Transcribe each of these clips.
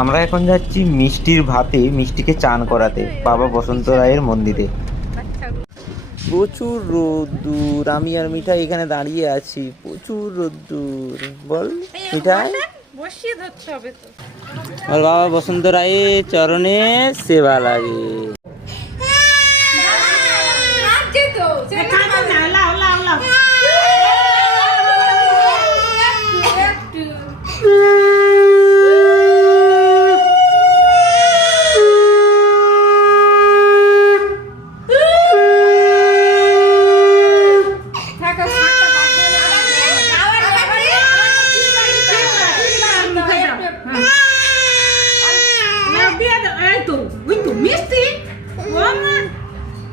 আমরা এখন যাচ্ছি মিষ্টির ভাতে মিষ্টিকে চান করাতে বাবা বসন্ত রায়ের মন্দিরে। প্রচুর রোদ্দুর, আমি আর মিঠাই এখানে দাঁড়িয়ে আছি, প্রচুর রোদ্দুর। বল মিঠাই, বল বাবা বসন্ত রায়ের চরণে সেবা লাগে।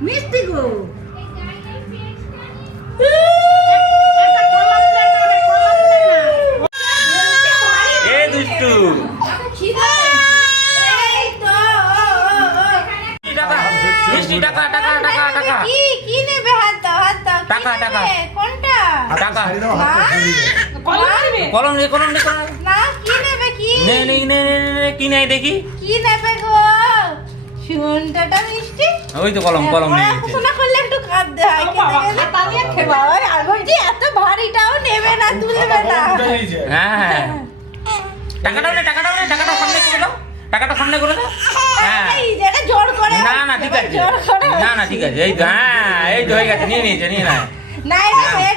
মিষ্টি গো এ দুষ্টু, মিষ্টি টাকা টাকা টাকা টাকা কি নেবে? হাত দাও, হাত দাও। টাকা, টাকা। কোনটা? টাকা কলম নেবে? কলম নে কলম নে কলম না, কি নেবে? কি নে নে নে নে নে, কি নাই দেখি। কি নেবে গো? শুনটাটা মিষ্টি। ওই তো কলম কলম নিয়ে নিচ্ছে। পড়াশোনা করলে একটু কাঁদতে হয়, খেতে গেলে বাবা, আর বলছি এত ভারীটাও নেবে না, তুলবে না। হ্যাঁ, টাকাটাও নে টাকাটাও নে, টাকাটা সামনে করে দাও, টাকাটা সামনে করে দাও। হ্যাঁ, এই যেটা জোর করে না না ঠিক আছে, জোর করে না না ঠিক আছে, এই তো হ্যাঁ, এই তো হয়ে গেছে, নিয়ে নিয়েছে, নিয়ে নেয়। না, এটা